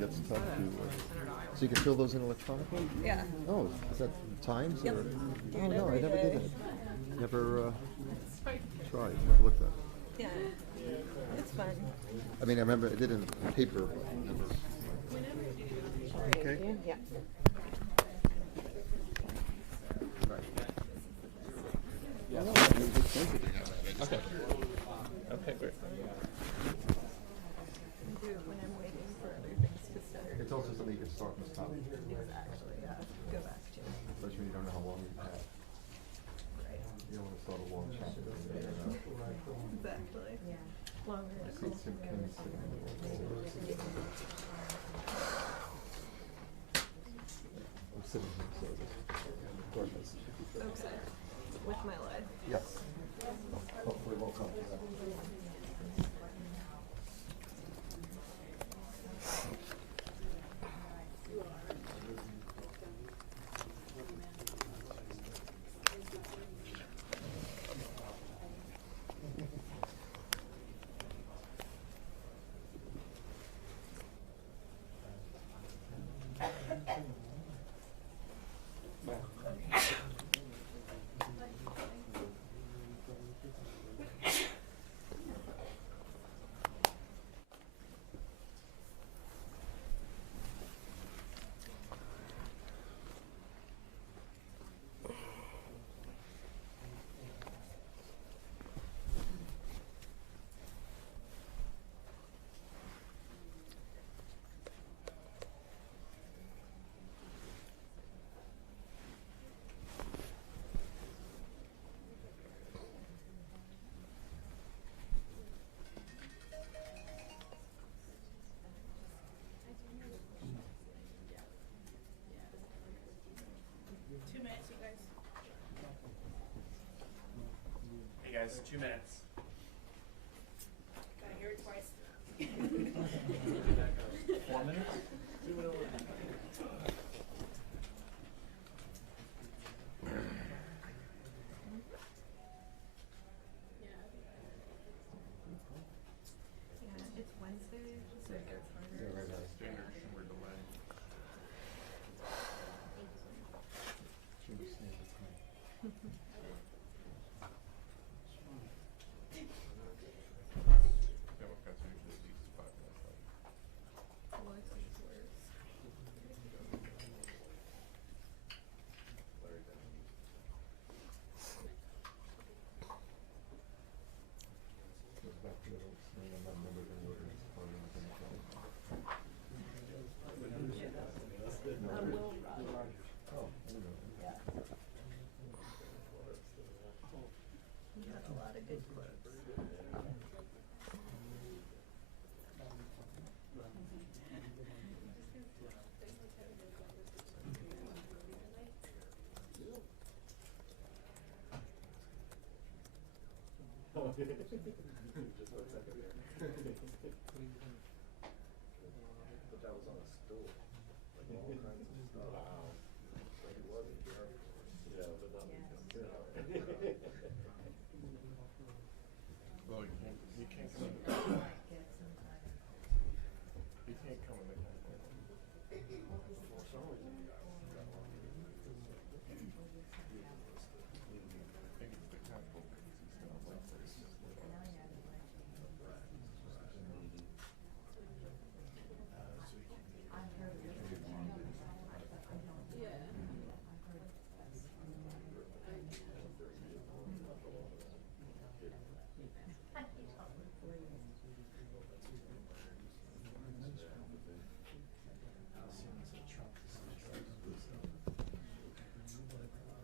that's tough to. So you can fill those in electronically? Yeah. Oh, is that times Yep. or? Oh no, Every I never day. did that. Never tried. Never looked at it. Yeah. It's fun. I mean, I remember I did it in paper, but never. Okay. Yeah. Okay. Okay, great. I do it when I'm waiting for other things to start. It's also something you can start and stop, Exactly. Yeah. Go back to. especially when you don't know how long you've had. Right. You don't want to start a long chapter. Exactly. Yeah. Long I see article. Tim Kenny sitting in the I'm sitting here, so this darkness should be good. Okay. With my life. Yes. Hopefully we'll come to that. Hey guys, 2 minutes. Gotta hear it twice. 4 minutes? Yeah. It's Wednesday, so it gets harder. Standard Schumer delay. Democrats are usually at least 5 minutes late. Alexis worse. Larry Denton. Goes back to the old saying, I'm not a member of any organized party, I'm a Democrat. Will Rogers. Oh, I didn't know that. He had a lot of good quotes. But that was on a stool, like all kinds of stuff. Wow. Like it wasn't here. Yeah, but not. Well, he can't come in the He can't come in the For some reason, you got one. I think it's the capital because he sounds like this.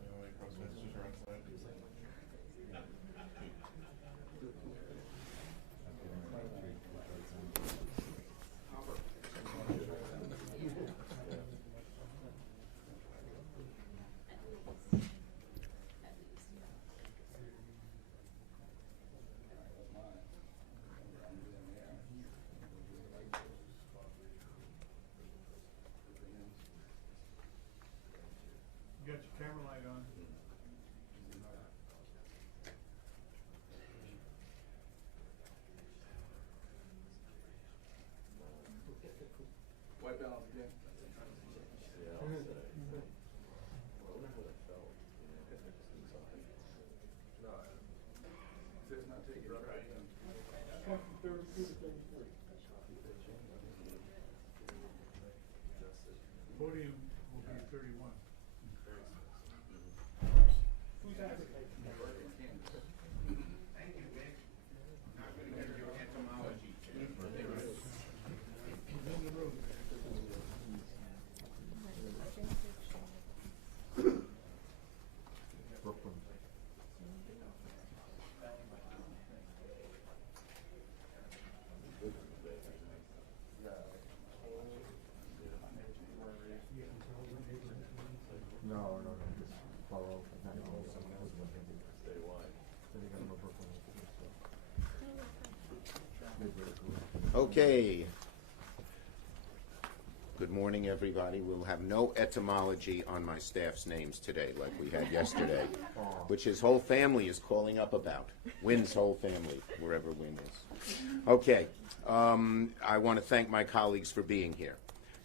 Anyway, crossfits are outside. You got your camera light on. What Yeah, I'll say. I wonder how that felt. Inside. No, it's not taking it right. Podium will be 31. Who's advocating? In the room. Brooklyn. No, just follow. Statewide. Then you gotta go Brooklyn. Okay. Good morning, everybody. We'll have no etymology on my staff's names today like we had yesterday, which his whole family is calling up about. Wynn's whole family, wherever Wynn is. Okay. I want to thank my colleagues for being here.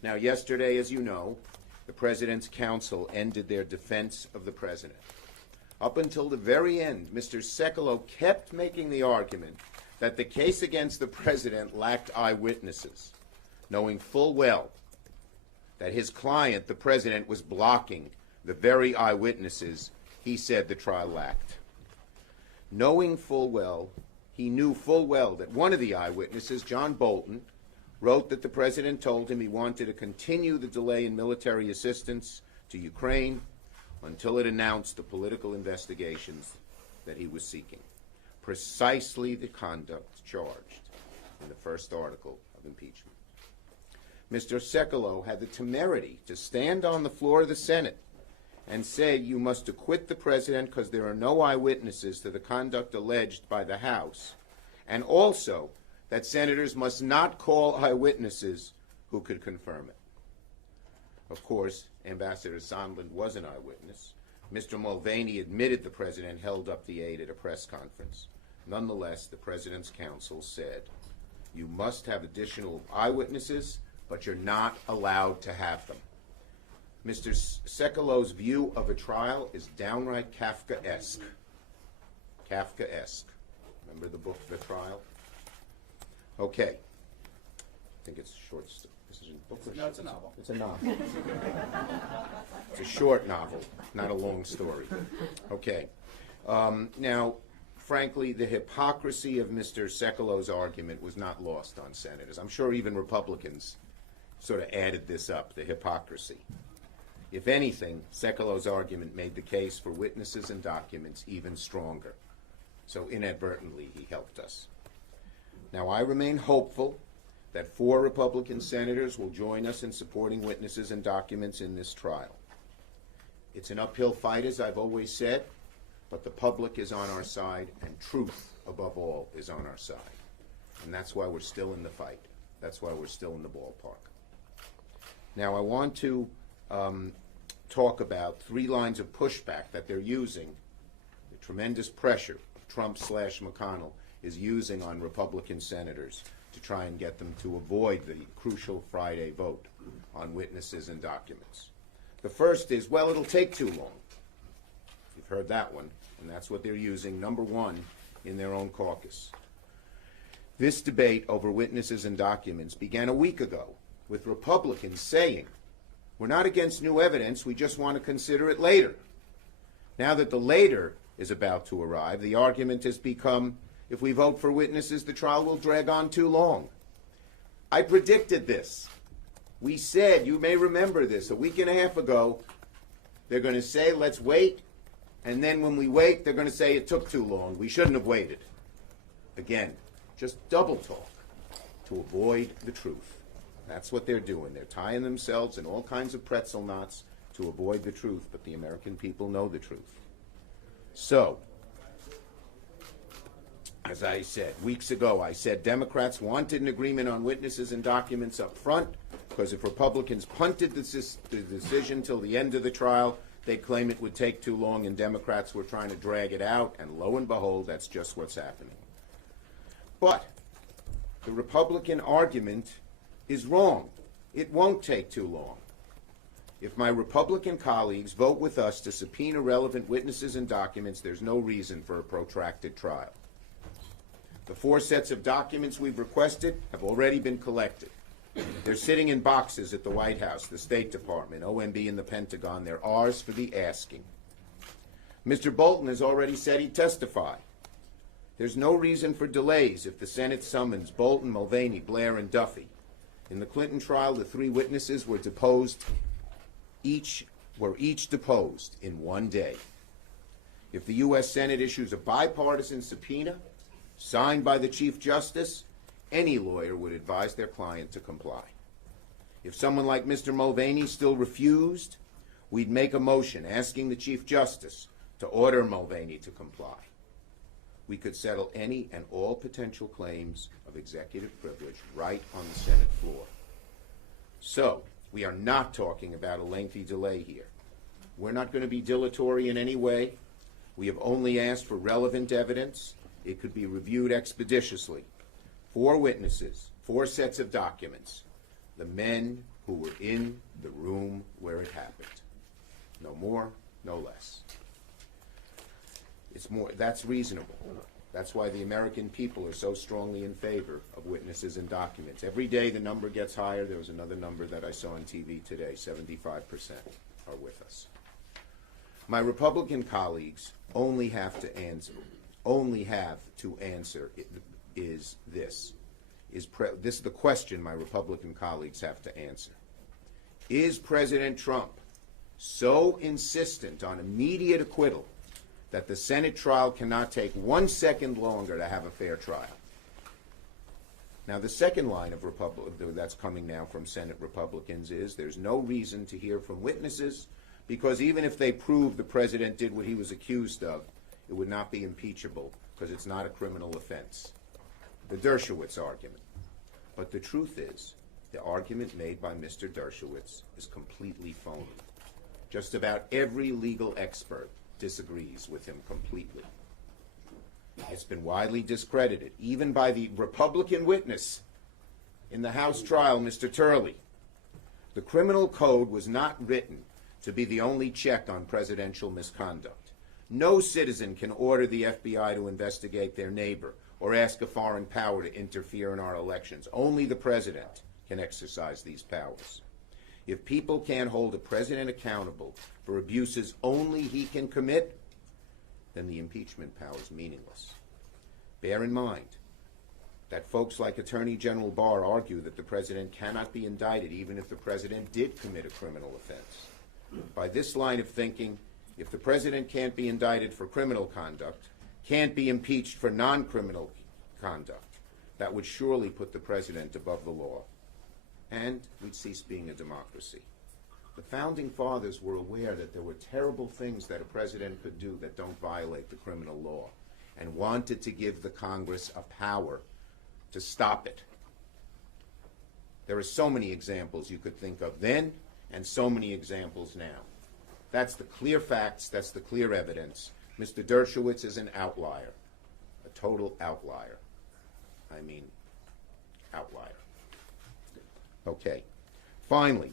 Now, yesterday, as you know, the President's counsel ended their defense of the President. Up until the very end, Mr. Sekulow kept making the argument that the case against the President lacked eyewitnesses, knowing full well that his client, the President, was blocking the very eyewitnesses he said the trial lacked. Knowing full well, he knew full well that one of the eyewitnesses, John Bolton, wrote that the President told him he wanted to continue the delay in military assistance to Ukraine until it announced the political investigations that he was seeking. Precisely the conduct charged in the first article of impeachment. Mr. Sekulow had the temerity to stand on the floor of the Senate and say you must acquit the President because there are no eyewitnesses to the conduct alleged by the House, and also that senators must not call eyewitnesses who could confirm it. Of course, Ambassador Sondland was an eyewitness. Mr. Mulvaney admitted the President held up the aid at a press conference. Nonetheless, the President's counsel said, you must have additional eyewitnesses, but you're not allowed to have them. Mr. Sekulow's view of a trial is downright Kafkaesque. Kafkaesque. Remember the book, The Trial? Okay. I think it's a short story. This is a book. No, it's a novel. It's a novel. It's a short novel, not a long story. Okay. Now, frankly, the hypocrisy of Mr. Sekulow's argument was not lost on senators. I'm sure even Republicans sort of added this up, the hypocrisy. If anything, Sekulow's argument made the case for witnesses and documents even stronger. So inadvertently, he helped us. Now, I remain hopeful that 4 Republican senators will join us in supporting witnesses and documents in this trial. It's an uphill fight, as I've always said, but the public is on our side, and truth, above all, is on our side. And that's why we're still in the fight. That's why we're still in the ballpark. Now, I want to talk about 3 lines of pushback that they're using, the tremendous pressure Trump/McConnell is using on Republican senators to try and get them to avoid the crucial Friday vote on witnesses and documents. The first is, well, it'll take too long. You've heard that one, and that's what they're using, number 1, in their own caucus. This debate over witnesses and documents began a week ago with Republicans saying, we're not against new evidence, we just want to consider it later. Now that the later is about to arrive, the argument has become, if we vote for witnesses, the trial will drag on too long. I predicted this. We said, you may remember this, a week and a half ago, they're going to say, let's wait, and then when we wait, they're going to say it took too long. We shouldn't have waited. Again, just double talk to avoid the truth. That's what they're doing. They're tying themselves in all kinds of pretzel knots to avoid the truth, but the American people know the truth. So, as I said, weeks ago, I said Democrats wanted an agreement on witnesses and documents up front, because if Republicans punted the decision till the end of the trial, they'd claim it would take too long, and Democrats were trying to drag it out, and lo and behold, that's just what's happening. But the Republican argument is wrong. It won't take too long. If my Republican colleagues vote with us to subpoena relevant witnesses and documents, there's no reason for a protracted trial. The 4 sets of documents we've requested have already been collected. They're sitting in boxes at the White House, the State Department, OMB, and the Pentagon. They're ours for the asking. Mr. Bolton has already said he'd testify. There's no reason for delays if the Senate summons Bolton, Mulvaney, Blair, and Duffy. In the Clinton trial, the 3 witnesses were each deposed in 1 day. If the U.S. Senate issues a bipartisan subpoena signed by the Chief Justice, any lawyer would advise their client to comply. If someone like Mr. Mulvaney still refused, we'd make a motion asking the Chief Justice to order Mulvaney to comply. We could settle any and all potential claims of executive privilege right on the Senate floor. So, we are not talking about a lengthy delay here. We're not going to be dilatory in any way. We have only asked for relevant evidence. It could be reviewed expeditiously. 4 witnesses, 4 sets of documents, the men who were in the room where it happened. No more, no less. That's reasonable. That's why the American people are so strongly in favor of witnesses and documents. Every day the number gets higher. There was another number that I saw on TV today, 75% are with us. My Republican colleagues only have to answer is this. This is the question my Republican colleagues have to answer. Is President Trump so insistent on immediate acquittal that the Senate trial cannot take 1 second longer to have a fair trial? Now, the second line of that's coming now from Senate Republicans is there's no reason to hear from witnesses because even if they prove the president did what he was accused of, it would not be impeachable because it's not a criminal offense. The Dershowitz argument. But the truth is, the argument made by Mr. Dershowitz is completely phony. Just about every legal expert disagrees with him completely. It's been widely discredited, even by the Republican witness in the House trial, Mr. Turley. The criminal code was not written to be the only check on presidential misconduct. No citizen can order the FBI to investigate their neighbor or ask a foreign power to interfere in our elections. Only the president can exercise these powers. If people can't hold a president accountable for abuses only he can commit, then the impeachment power is meaningless. Bear in mind that folks like Attorney General Barr argue that the president cannot be indicted even if the president did commit a criminal offense. By this line of thinking, if the president can't be indicted for criminal conduct, can't be impeached for non-criminal conduct, that would surely put the president above the law, and we'd cease being a democracy. The Founding Fathers were aware that there were terrible things that a president could do that don't violate the criminal law, and wanted to give the Congress a power to stop it. There are so many examples you could think of then, and so many examples now. That's the clear facts, that's the clear evidence. Mr. Dershowitz is an outlier, a total outlier. I mean, outlier. Okay. Finally,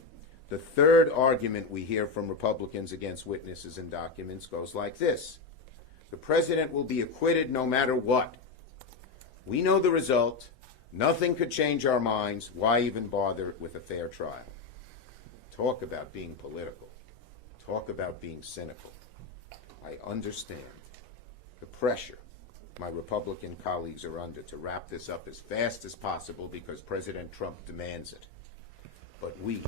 the third argument we hear from Republicans against witnesses and documents goes like this. The president will be acquitted no matter what. We know the result. Nothing could change our minds. Why even bother with a fair trial? Talk about being political. Talk about being cynical. I understand the pressure my Republican colleagues are under to wrap this up as fast as possible because President Trump demands it. But we,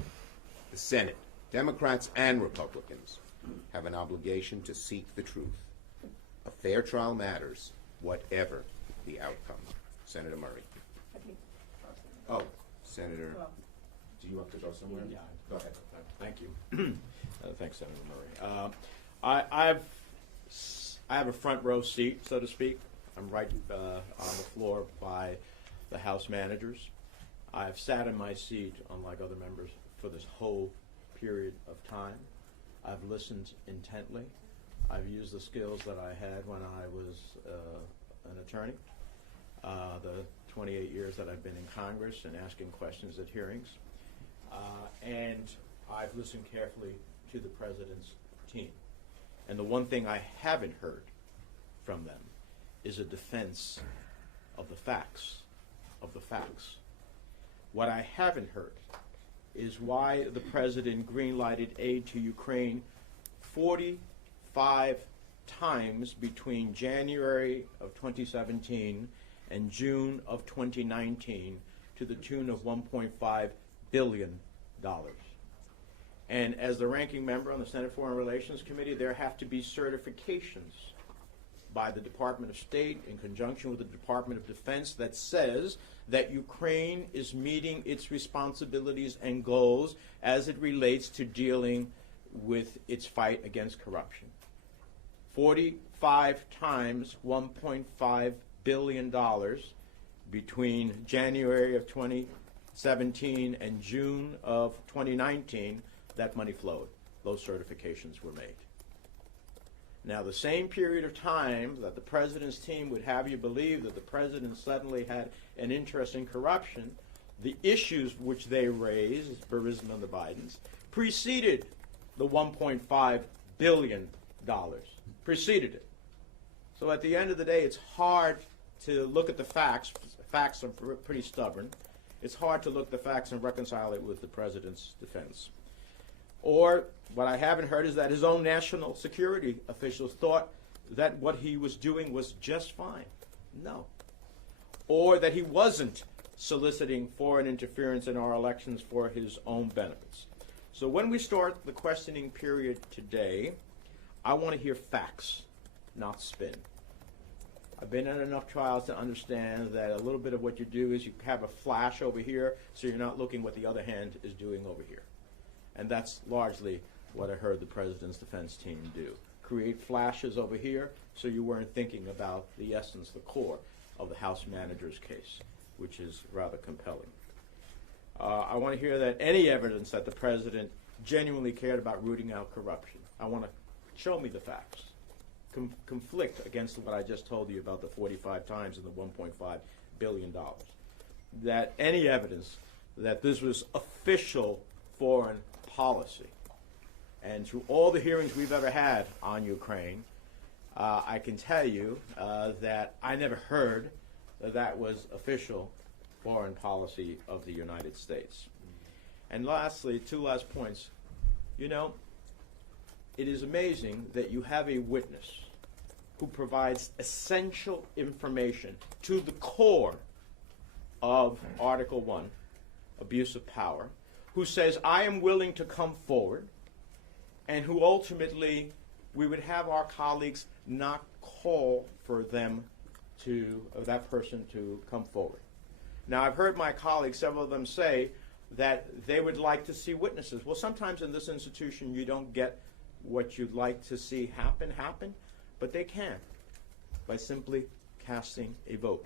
the Senate, Democrats and Republicans, have an obligation to seek the truth. A fair trial matters, whatever the outcome. Senator Murray. Oh, Senator, do you have to go somewhere? Yeah. Go ahead. Thank you. Thanks, Senator Murray. I have a front row seat, so to speak. I'm right on the floor by the House managers. I've sat in my seat, unlike other members, for this whole period of time. I've listened intently. I've used the skills that I had when I was an attorney, the 28 years that I've been in Congress and asking questions at hearings. and I've listened carefully to the president's team. And the one thing I haven't heard from them is a defense of the facts, What I haven't heard is why the president greenlighted aid to Ukraine 45 times between January of 2017 and June of 2019 to the tune of $1.5 billion. And as the ranking member on the Senate Foreign Relations Committee, there have to be certifications by the Department of State in conjunction with the Department of Defense that says that Ukraine is meeting its responsibilities and goals as it relates to dealing with its fight against corruption. 45 times $1.5 billion between January of 2017 and June of 2019, that money flowed. Those certifications were made. Now, the same period of time that the president's team would have you believe that the president suddenly had an interest in corruption, the issues which they raised, Burisma and the Bidens, preceded the $1.5 billion. Preceded it. So at the end of the day, it's hard to look at the facts. Facts are pretty stubborn. It's hard to look at the facts and reconcile it with the president's defense. Or what I haven't heard is that his own national security officials thought that what he was doing was just fine. No. Or that he wasn't soliciting foreign interference in our elections for his own benefits. So when we start the questioning period today, I want to hear facts, not spin. I've been in enough trials to understand that a little bit of what you do is you have a flash over here, so you're not looking what the other hand is doing over here. And that's largely what I heard the president's defense team do. Create flashes over here so you weren't thinking about the essence, the core of the House manager's case, which is rather compelling. I want to hear that any evidence that the president genuinely cared about rooting out corruption. I want to show me the facts. Conflict against what I just told you about the 45 times and the $1.5 billion. That any evidence that this was official foreign policy. And through all the hearings we've ever had on Ukraine, I can tell you that I never heard that was official foreign policy of the United States. And lastly, two last points. You know, it is amazing that you have a witness who provides essential information to the core of Article 1, abuse of power, who says, I am willing to come forward, and who ultimately we would have our colleagues not call for them to, that person to come forward. Now, I've heard my colleagues, several of them say that they would like to see witnesses. Well, sometimes in this institution you don't get what you'd like to see happen, but they can by simply casting a vote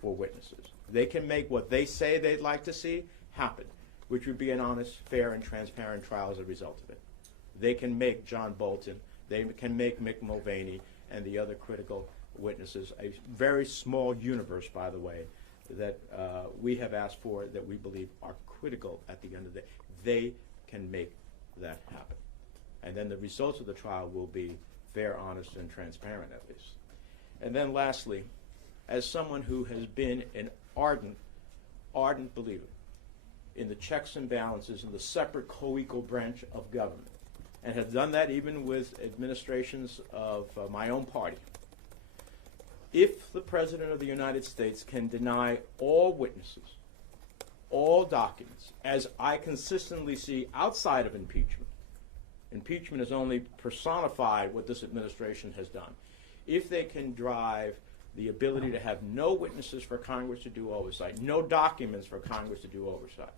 for witnesses. They can make what they say they'd like to see happen, which would be an honest, fair, and transparent trial as a result of it. They can make John Bolton, they can make Mick Mulvaney, and the other critical witnesses, a very small universe, by the way, that we have asked for that we believe are critical at the end of the day. They can make that happen. And then the results of the trial will be fair, honest, and transparent, at least. And then lastly, as someone who has been an ardent believer in the checks and balances in the separate co-equal branch of government, and have done that even with administrations of my own party, if the President of the United States can deny all witnesses, all documents, as I consistently see outside of impeachment, impeachment has only personified what this administration has done. If they can drive the ability to have no witnesses for Congress to do oversight, no documents for Congress to do oversight,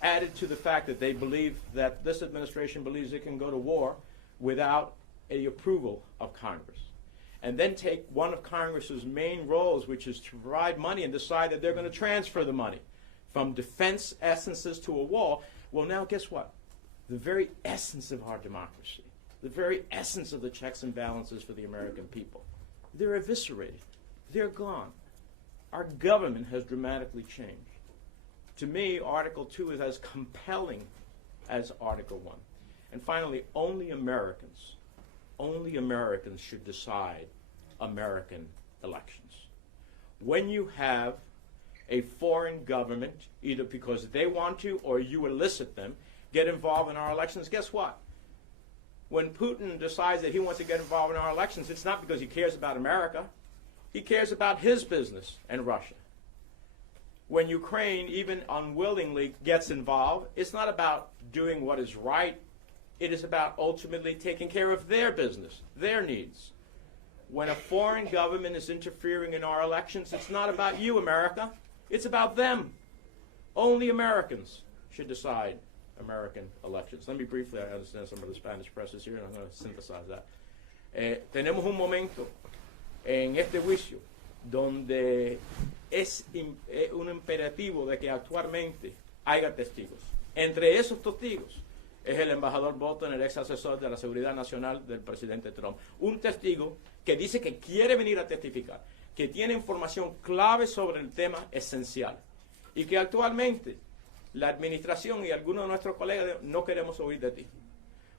added to the fact that they believe that this administration believes it can go to war without a approval of Congress, and then take one of Congress's main roles, which is to provide money, and decide that they're going to transfer the money from defense essences to a wall, well, now guess what? The very essence of our democracy, the very essence of the checks and balances for the American people, they're eviscerated. They're gone. Our government has dramatically changed. To me, Article 2 is as compelling as Article 1. And finally, only Americans should decide American elections. When you have a foreign government, either because they want to or you elicit them, get involved in our elections, guess what? When Putin decides that he wants to get involved in our elections, it's not because he cares about America. He cares about his business and Russia. When Ukraine, even unwillingly, gets involved, it's not about doing what is right. It is about ultimately taking care of their business, their needs. When a foreign government is interfering in our elections, it's not about you, America. It's about them. Only Americans should decide American elections. Let me briefly, I understand some of the Spanish press is here, and I'm going to synthesize that. Tenemos un momento en este juicio donde es un imperativo de que actualmente haya testigos. Entre esos testigos es el embajador Bolton, el ex asesor de la seguridad nacional del presidente Trump. Un testigo que dice que quiere venir a testificar, que tiene información clave sobre el tema esencial y que actualmente la administración y algunos de nuestros colegas no queremos oír de ti.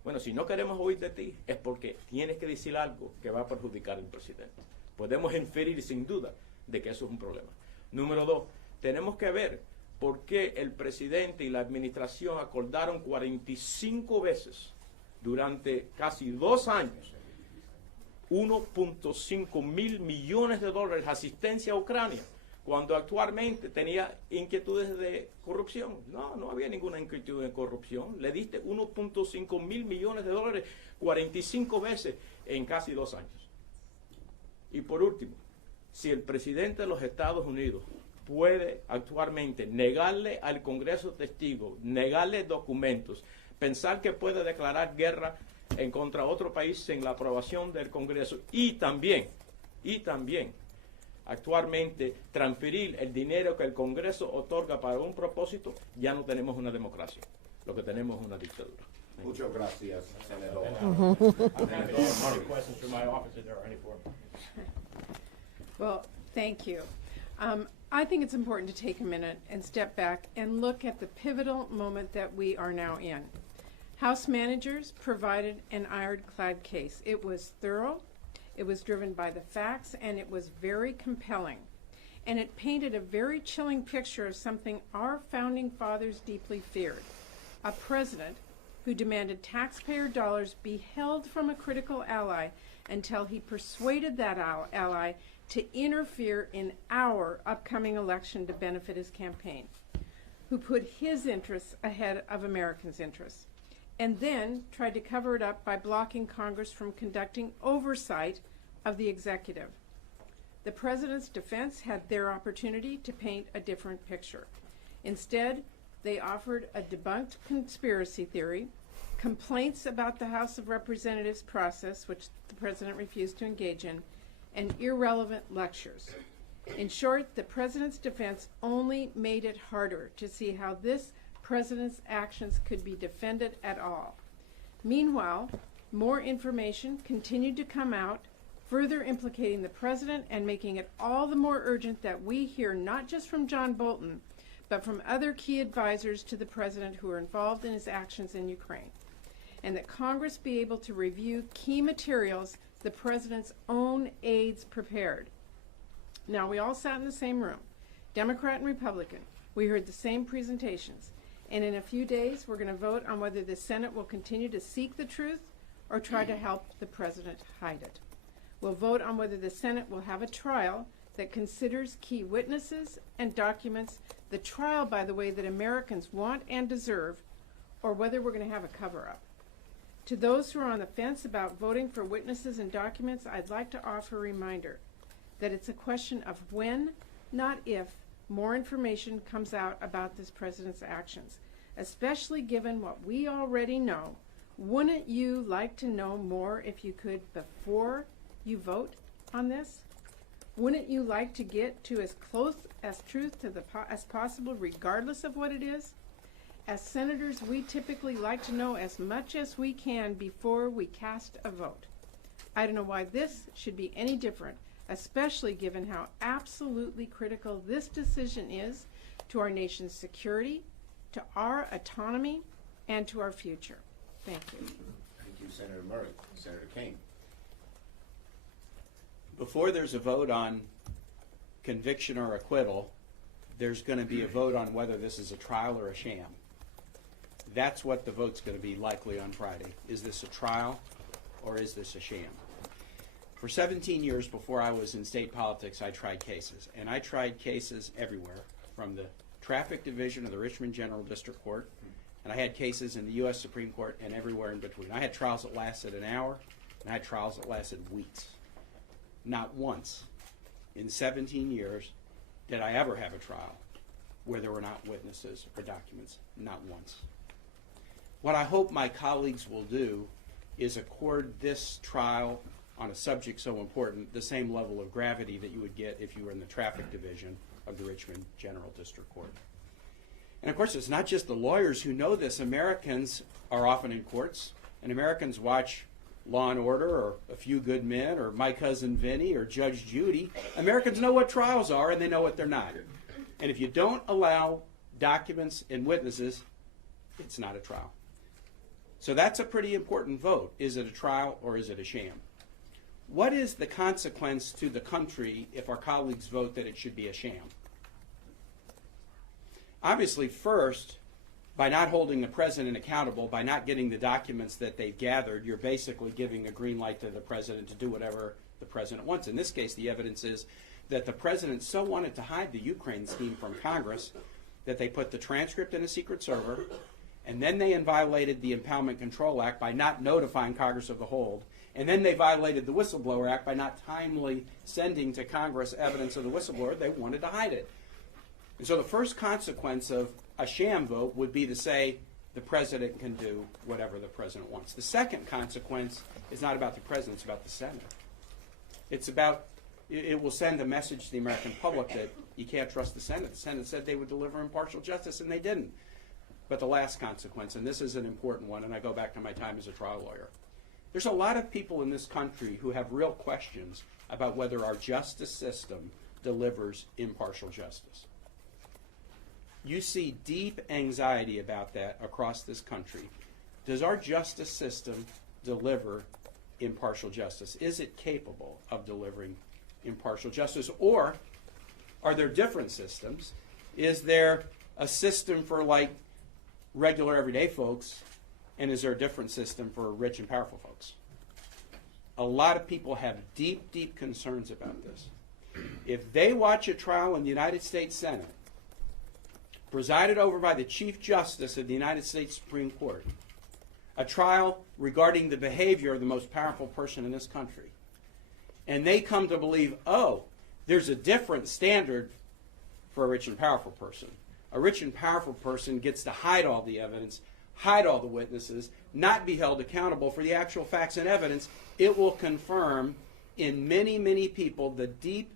Bueno, si no queremos oír de ti es porque tienes que decir algo que va a perjudicar al presidente. Podemos inferir sin duda de que eso es un problema. Número 2, tenemos que ver por qué el presidente y la administración acordaron 45 veces durante casi 2 años 1.5 mil millones de dólares de asistencia a Ucrania, cuando actualmente tenía inquietudes de corrupción. No había ninguna inquietud de corrupción. Le diste 1.5 mil millones de dólares 45 veces en casi 2 años. Y por último, si el presidente de los Estados Unidos puede actualmente negarle al Congreso testigos, negarle documentos, pensar que puede declarar guerra en contra de otro país sin la aprobación del Congreso y también actualmente transferir el dinero que el Congreso otorga para un propósito, ya no tenemos una democracia. Lo que tenemos es una dictadura. Muchas gracias, senador. Any questions from my office if there are any for me? Well, thank you. I think it's important to take a minute and step back and look at the pivotal moment that we are now in. House managers provided an ironclad case. It was thorough, it was driven by the facts, and it was very compelling. And it painted a very chilling picture of something our founding fathers deeply feared: a president who demanded taxpayer dollars be held from a critical ally until he persuaded that ally to interfere in our upcoming election to benefit his campaign, who put his interests ahead of Americans' interests, and then tried to cover it up by blocking Congress from conducting oversight of the executive. The president's defense had their opportunity to paint a different picture. Instead, they offered a debunked conspiracy theory, complaints about the House of Representatives process, which the president refused to engage in, and irrelevant lectures. In short, the president's defense only made it harder to see how this president's actions could be defended at all. Meanwhile, more information continued to come out, further implicating the president and making it all the more urgent that we hear not just from John Bolton, but from other key advisors to the president who are involved in his actions in Ukraine, and that Congress be able to review key materials the president's own aides prepared. Now, we all sat in the same room, Democrat and Republican. We heard the same presentations. And in a few days, we're going to vote on whether the Senate will continue to seek the truth or try to help the president hide it. We'll vote on whether the Senate will have a trial that considers key witnesses and documents, the trial, by the way, that Americans want and deserve, or whether we're going to have a cover-up. To those who are on the fence about voting for witnesses and documents, I'd like to offer a reminder that it's a question of when, not if, more information comes out about this president's actions, especially given what we already know. Wouldn't you like to know more if you could before you vote on this? Wouldn't you like to get to as close as truth to as possible, regardless of what it is? As senators, we typically like to know as much as we can before we cast a vote. I don't know why this should be any different, especially given how absolutely critical this decision is to our nation's security, to our autonomy, and to our future. Thank you. Thank you, Senator Murray. Senator Kane. Before there's a vote on conviction or acquittal, there's going to be a vote on whether this is a trial or a sham. That's what the vote's going to be likely on Friday. Is this a trial or is this a sham? For 17 years before I was in state politics, I tried cases. And I tried cases everywhere, from the traffic division of the Richmond General District Court, and I had cases in the U.S. Supreme Court and everywhere in between. I had trials that lasted an hour, and I had trials that lasted weeks. Not once in 17 years did I ever have a trial where there were not witnesses or documents. Not once. What I hope my colleagues will do is accord this trial on a subject so important the same level of gravity that you would get if you were in the traffic division of the Richmond General District Court. And of course, it's not just the lawyers who know this. Americans are often in courts, and Americans watch Law and Order, or A Few Good Men, or My Cousin Vinny, or Judge Judy. Americans know what trials are, and they know what they're not. And if you don't allow documents and witnesses, it's not a trial. So that's a pretty important vote. Is it a trial or is it a sham? What is the consequence to the country if our colleagues vote that it should be a sham? Obviously, first, by not holding the president accountable, by not getting the documents that they've gathered, you're basically giving a green light to the president to do whatever the president wants. In this case, the evidence is that the president so wanted to hide the Ukraine scheme from Congress that they put the transcript in a secret server, and then they violated the Impeachment Control Act by not notifying Congress of the hold, and then they violated the Whistleblower Act by not timely sending to Congress evidence of the whistleblower. They wanted to hide it. And so the first consequence of a sham vote would be to say the president can do whatever the president wants. The second consequence is not about the president, it's about the Senate. It's about, it will send a message to the American public that you can't trust the Senate. The Senate said they would deliver impartial justice, and they didn't. But the last consequence, and this is an important one, and I go back to my time as a trial lawyer. There's a lot of people in this country who have real questions about whether our justice system delivers impartial justice. You see deep anxiety about that across this country. Does our justice system deliver impartial justice? Is it capable of delivering impartial justice? Or are there different systems? Is there a system for like regular everyday folks, and is there a different system for rich and powerful folks? A lot of people have deep, deep concerns about this. If they watch a trial in the United States Senate, presided over by the Chief Justice of the United States Supreme Court, a trial regarding the behavior of the most powerful person in this country, and they come to believe, oh, there's a different standard for a rich and powerful person. A rich and powerful person gets to hide all the evidence, hide all the witnesses, not be held accountable for the actual facts and evidence. It will confirm in many, many people the deep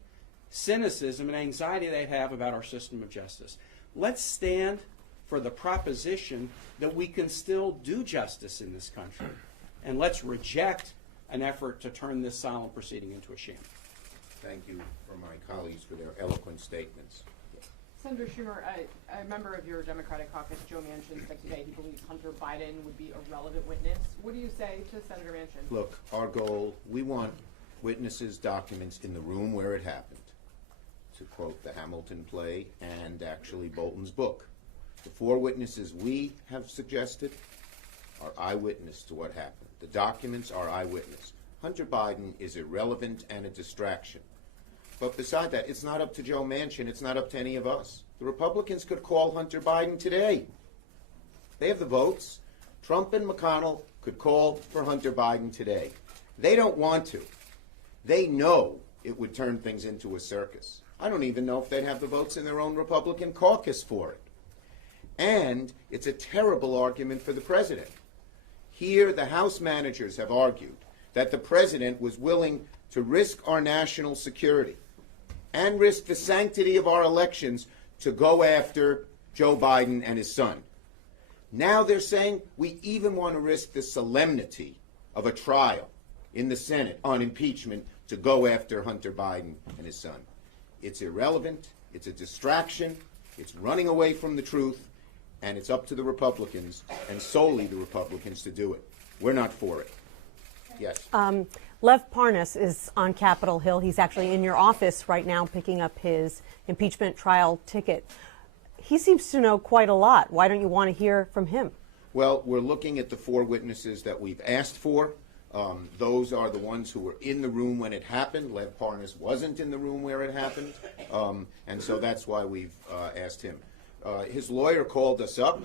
cynicism and anxiety they have about our system of justice. Let's stand for the proposition that we can still do justice in this country. And let's reject an effort to turn this solemn proceeding into a sham. Thank you for my colleagues for their eloquent statements. Senator Schumer, a member of your Democratic caucus, Joe Manchin, said today he believes Hunter Biden would be a relevant witness. What do you say to Senator Manchin? Look, our goal, we want witnesses, documents in the room where it happened, to quote the Hamilton play and actually Bolton's book. The four witnesses we have suggested are eyewitness to what happened. The documents are eyewitness. Hunter Biden is irrelevant and a distraction. But beside that, it's not up to Joe Manchin. It's not up to any of us. The Republicans could call Hunter Biden today. They have the votes. Trump and McConnell could call for Hunter Biden today. They don't want to. They know it would turn things into a circus. I don't even know if they'd have the votes in their own Republican caucus for it. And it's a terrible argument for the president. Here, the House managers have argued that the president was willing to risk our national security and risk the sanctity of our elections to go after Joe Biden and his son. Now they're saying we even want to risk the solemnity of a trial in the Senate on impeachment to go after Hunter Biden and his son. It's irrelevant. It's a distraction. It's running away from the truth, and it's up to the Republicans, and solely the Republicans, to do it. We're not for it. Yes. Lev Parnas is on Capitol Hill. He's actually in your office right now picking up his impeachment trial ticket. He seems to know quite a lot. Why don't you want to hear from him? Well, we're looking at the 4 witnesses that we've asked for. Those are the ones who were in the room when it happened. Lev Parnas wasn't in the room where it happened, and so that's why we've asked him. His lawyer called us up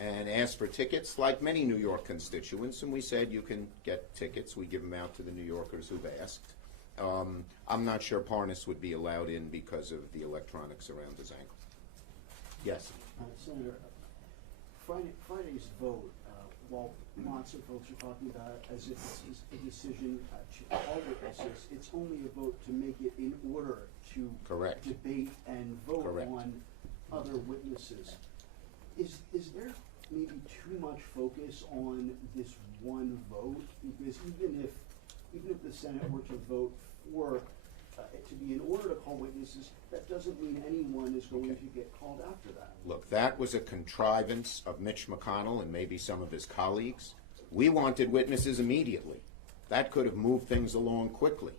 and asked for tickets, like many New York constituents, and we said you can get tickets. We give them out to the New Yorkers who've asked. I'm not sure Parnas would be allowed in because of the electronics around his ankle. Yes. Senator, Friday's vote, while lots of folks are talking about it as if it's a decision to all witnesses, it's only a vote to make it in order to Correct. debate and vote Correct. on other witnesses. Is there maybe too much focus on this one vote? Because even if the Senate were to vote for to be in order to call witnesses, that doesn't mean anyone is going to get called after that. Look, that was a contrivance of Mitch McConnell and maybe some of his colleagues. We wanted witnesses immediately. That could have moved things along quickly.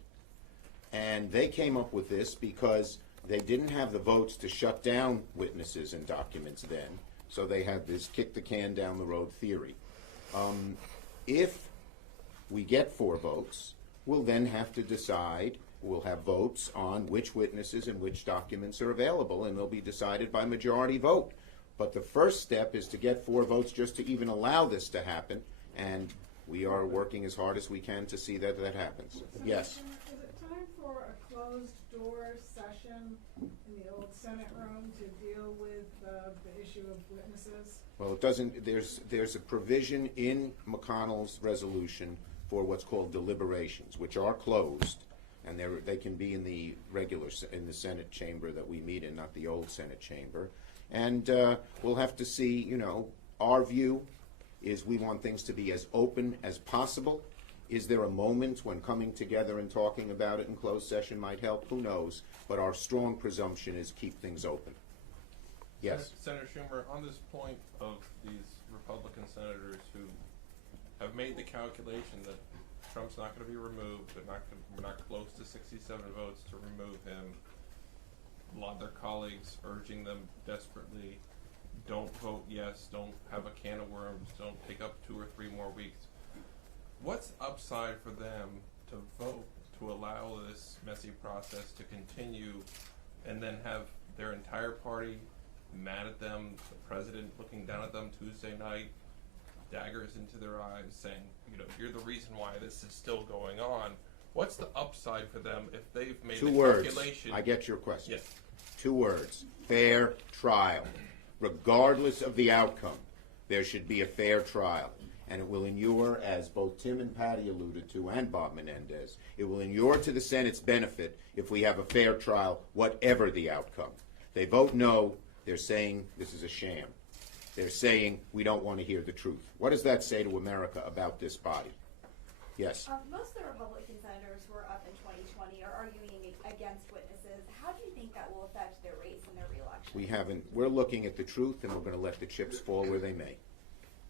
And they came up with this because they didn't have the votes to shut down witnesses and documents then, so they had this kick the can down the road theory. If we get 4 votes, we'll then have to decide. We'll have votes on which witnesses and which documents are available, and they'll be decided by majority vote. But the first step is to get 4 votes just to even allow this to happen, and we are working as hard as we can to see that that happens. Yes. Is it time for a closed-door session in the old Senate room to deal with the issue of witnesses? Well, it doesn't. There's a provision in McConnell's resolution for what's called deliberations, which are closed. And they can be in the in the Senate chamber that we meet in, not the old Senate chamber. And we'll have to see, our view is we want things to be as open as possible. Is there a moment when coming together and talking about it in closed session might help? Who knows? But our strong presumption is keep things open. Yes? Senator Schumer, on this point of these Republican senators who have made the calculation that Trump's not going to be removed. We're not close to 67 votes to remove him. A lot of their colleagues urging them desperately, don't vote yes, don't have a can of worms, don't take up 2 or 3 more weeks. What's upside for them to vote to allow this messy process to continue and then have their entire party mad at them, the president looking down at them Tuesday night, daggers into their eyes saying, you're the reason why this is still going on. What's the upside for them if they've made the calculation? 2 words. I get your question. Yes. 2 words. Fair trial. Regardless of the outcome, there should be a fair trial. And it will inure, as both Tim and Patty alluded to, and Bob Menendez, it will inure to the Senate's benefit if we have a fair trial, whatever the outcome. They vote no, they're saying this is a sham. They're saying we don't want to hear the truth. What does that say to America about this body? Yes. Most of the Republican senators who are up in 2020 are arguing against witnesses. How do you think that will affect their race and their reelection? We're looking at the truth, and we're going to let the chips fall where they may.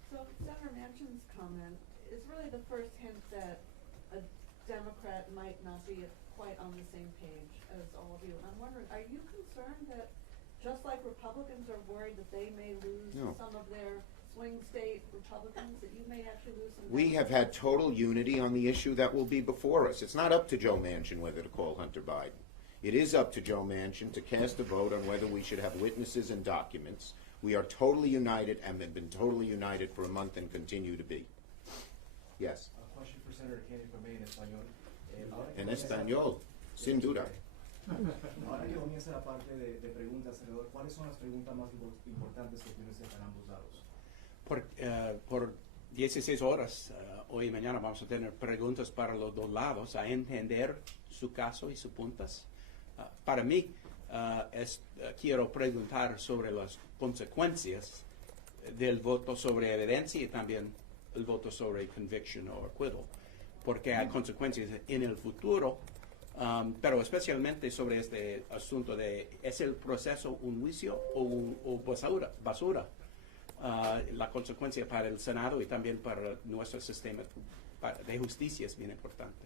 So Senator Manchin's comment is really the first hint that a Democrat might not be quite on the same page as all of you. I'm wondering, are you concerned that just like Republicans are worried that they may lose some of their swing state Republicans, that you may actually lose some? We have had total unity on the issue that will be before us. It's not up to Joe Manchin whether to call Hunter Biden. It is up to Joe Manchin to cast a vote on whether we should have witnesses and documents. We are totally united and have been totally united for a month and continue to be. Yes. A question for Senator Kennedy for me in español. En español, sin duda. Ahora que comienza la parte de preguntas, senador, ¿cuáles son las preguntas más importantes que tiene usted para ambos lados? Por 16 horas, hoy y mañana vamos a tener preguntas para los dos lados, a entender su caso y sus puntas. Para mí, quiero preguntar sobre las consecuencias del voto sobre evidencia y también el voto sobre conviction o acquittal, porque hay consecuencias en el futuro Pero especialmente sobre este asunto de, ¿es el proceso un juicio o basura? La consecuencia para el Senado y también para nuestro sistema de justicia es bien importante.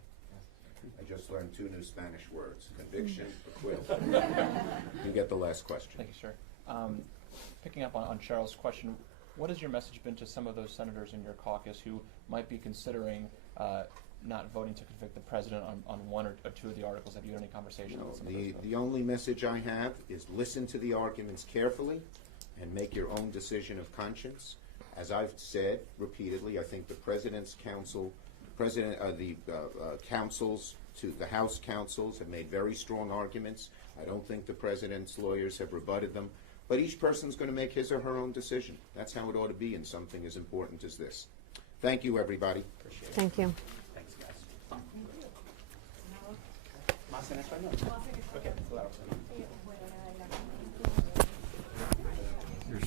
I just learned 2 new Spanish words, conviction, acquittal. You get the last question. Thank you, sir. Picking up on Cheryl's question, what has your message been to some of those senators in your caucus who might be considering not voting to convict the president on 1 or 2 of the articles? Have you had any conversation with some of those folks? The only message I have is listen to the arguments carefully and make your own decision of conscience. As I've said repeatedly, I think the President's counsels to the House counsels have made very strong arguments. I don't think the President's lawyers have rebutted them. But each person's going to make his or her own decision. That's how it ought to be in something as important as this. Thank you, everybody. Appreciate it. Thank you. Thanks, guys. Más en español. Okay, claro. You're